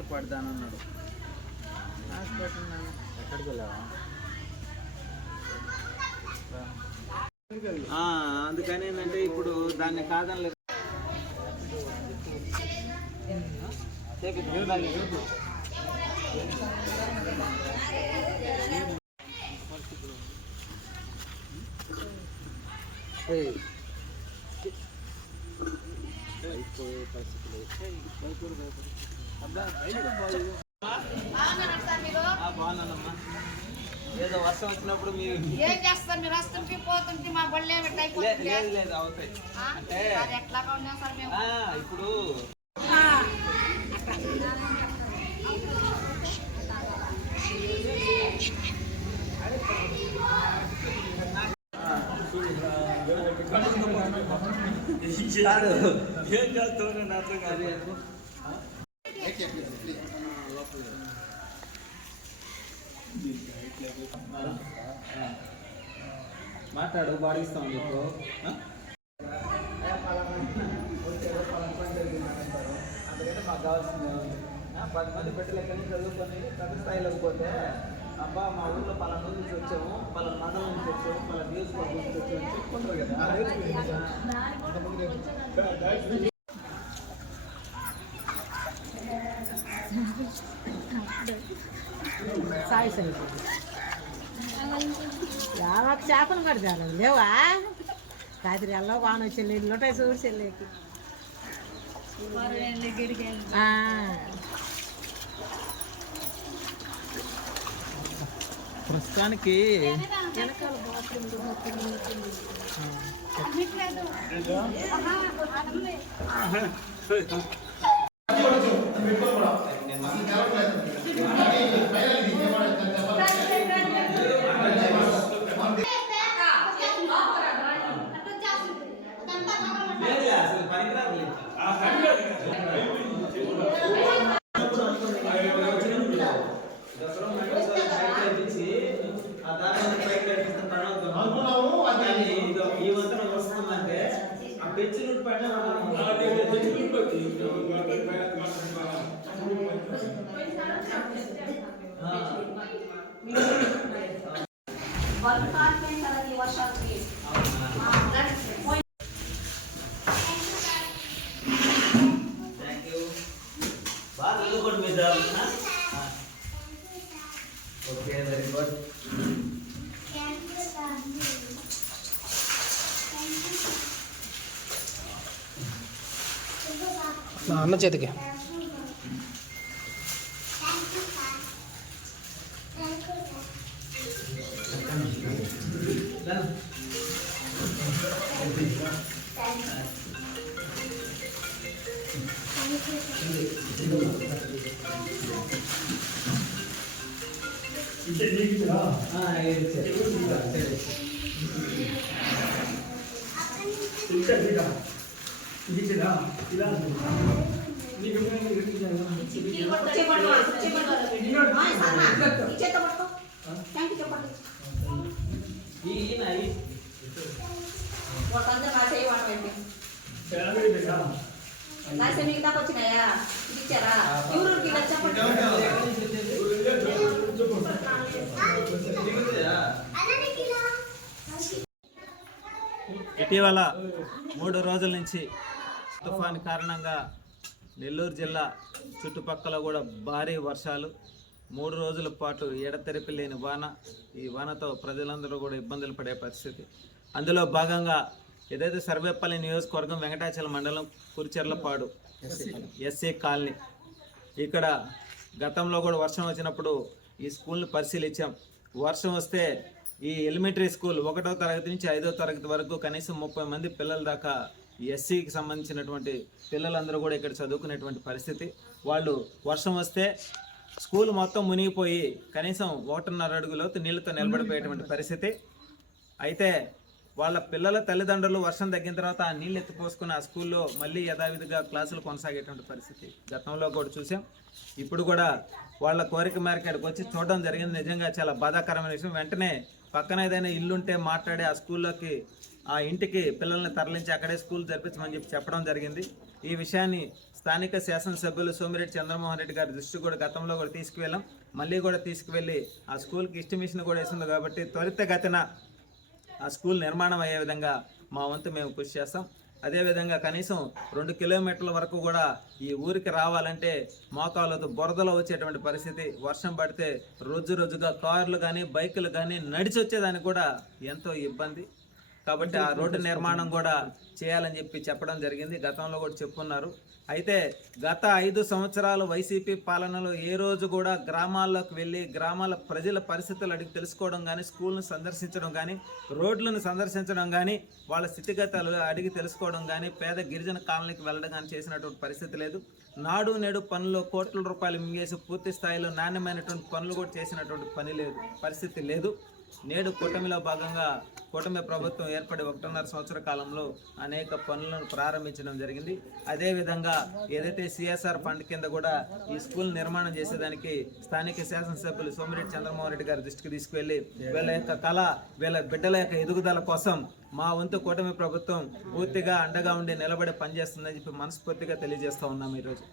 Hospital పడదానన్నాడు. Hospital ఎక్కడికి వెళ్ళావా? అందుకని ఏంటంటే ఇప్పుడు దాన్ని కాదనలేదు. బాగున్నానమ్మా. ఏదో వర్షం వచ్చినప్పుడు మీరు ఏం చేస్తారు? మీరు వస్తుంటే పోతుంటే మా బళ్ళే లేదు అవుతాయి అంటే ఎట్లాగా ఉన్నాం సార్ మేము. ఇప్పుడు ఏం చేస్తావు నాతో కాదు. మాట్లాడు బాడిస్తాం ఇప్పుడు. అందుకని మాకు కావాల్సింది 10 మంది బిడ్డలకి చదువుకొని పెద్ద స్థాయిలోకి పోతే అబ్బా మా ఊళ్ళో పలానా నుంచి వచ్చాము, పలానా మండలం నుంచి వచ్చాము, పలానా నియోజకవర్గం నుంచి వచ్చాము చెప్పుకుంటారు కదా. సాయి సరి యావకు చేపలు కడతారు లేవా? రాత్రి ఎలా వాన వచ్చి లోటాయి చూడు చెల్లేకి. ప్రస్తుతానికి ఈ వంతన వస్తుందంటే ఆ పెంచులు ఓకే వెరీ గుడ్. అన్న చేతికి వచ్చినాయా ఇచ్చారా? ఇటీవల 3 రోజుల నుంచి తుఫాన్ కారణంగా నెల్లూరు జిల్లా చుట్టుపక్కల కూడా భారీ వర్షాలు, 3 రోజుల పాటు ఎడతెరిపి లేని వాన. ఈ వానతో ప్రజలందరూ కూడా ఇబ్బందులు పడే పరిస్థితి. అందులో భాగంగా ఏదైతే సర్వేపల్లి నియోజకవర్గం వెంకటాచలం మండలం కురిచెర్లపాడు ఎస్సీ కాలనీ, ఇక్కడ గతంలో కూడా వర్షం వచ్చినప్పుడు ఈ స్కూల్ని పరిశీలించాం. వర్షం వస్తే ఈ ఎలిమెంటరీ స్కూల్ 1వ తరగతి నుంచి 5వ తరగతి వరకు కనీసం 30 మంది పిల్లల దాకా ఎస్సీకి సంబంధించినటువంటి పిల్లలందరూ కూడా ఇక్కడ చదువుకునేటువంటి పరిస్థితి. వాళ్ళు వర్షం వస్తే స్కూల్ మొత్తం మునిగిపోయి కనీసం 1.5 అడుగులోతు నీళ్ళతో నిలబడిపోయేటువంటి పరిస్థితి. అయితే వాళ్ళ పిల్లల తల్లిదండ్రులు వర్షం తగ్గిన తర్వాత ఆ నీళ్ళు ఎత్తిపోసుకుని ఆ స్కూల్లో మళ్ళీ యథావిధిగా క్లాసులు కొనసాగేటువంటి పరిస్థితి గతంలో కూడా చూసాం. ఇప్పుడు కూడా వాళ్ళ కోరిక మేరకు ఇక్కడికి వచ్చి చూడడం జరిగింది. నిజంగా చాలా బాధాకరమైన విషయం. వెంటనే పక్కన ఏదైనా ఇల్లుంటే మాట్లాడి ఆ స్కూల్లోకి ఆ ఇంటికి పిల్లల్ని తరలించి అక్కడే స్కూల్ జరిపించమని చెప్పడం జరిగింది. ఈ విషయాన్ని స్థానిక శాసనసభ్యులు సోమిరెడ్డి చంద్రమోహన్ రెడ్డి గారి దృష్టి కూడా గతంలో కూడా తీసుకువెళ్ళాం. మళ్ళీ కూడా తీసుకువెళ్ళి ఆ స్కూల్కి ఎస్టిమేషన్ కూడా వేసింది కాబట్టి త్వరితగతిన ఆ స్కూల్ నిర్మాణం అయ్యే విధంగా మా వంతు మేము కృషి చేస్తాం. అదేవిధంగా కనీసం 2 కిలోమీటర్ల వరకు కూడా ఈ ఊరికి రావాలంటే మోకాళ్ళతో బురదలో వచ్చేటువంటి పరిస్థితి. వర్షం పడితే రోజుగా కార్లు కానీ బైకులు కానీ నడిచి వచ్చేదానికి కూడా ఎంతో ఇబ్బంది. కాబట్టి ఆ రోడ్డు నిర్మాణం కూడా చేయాలని చెప్పడం జరిగింది. గతంలో కూడా చెప్పున్నారు. అయితే గత 5 సంవత్సరాలు వైసీపీ పాలనలో ఏ రోజు కూడా గ్రామాల్లోకి వెళ్ళి గ్రామాల ప్రజల పరిస్థితులు అడిగి తెలుసుకోవడం కానీ, స్కూల్ను సందర్శించడం కానీ, రోడ్లను సందర్శించడం కానీ, వాళ్ళ స్థితిగతులు అడిగి తెలుసుకోవడం కానీ, పేద గిరిజన కాలనీకి వెళ్ళడం కానీ చేసినటువంటి పరిస్థితి లేదు. నాడు నేడు పనుల్లో కోట్ల రూపాయలు మింగేసి పూర్తి స్థాయిలో నాణ్యమైనటువంటి పనులు కూడా చేసినటువంటి పరిస్థితి లేదు. నేడు కూటమిలో భాగంగా కూటమి ప్రభుత్వం ఏర్పడి 1.5 సంవత్సర కాలంలో అనేక పనులను ప్రారంభించడం జరిగింది. అదేవిధంగా ఏదైతే సిఎస్ఆర్ ఫండ్ కింద కూడా ఈ స్కూల్ నిర్మాణం చేసేదానికి స్థానిక శాసనసభ్యులు సోమిరెడ్డి చంద్రమోహన్ రెడ్డి గారి దృష్టికి తీసుకువెళ్ళి వీళ్ళ యొక్క కళ, వీళ్ళ బిడ్డల యొక్క ఎదుగుదల కోసం మా వంతు కూటమి ప్రభుత్వం పూర్తిగా అండగా ఉండి నిలబడి పనిచేస్తుందని చెప్పి మనస్ఫూర్తిగా తెలియజేస్తూ ఉన్నాం ఈరోజు.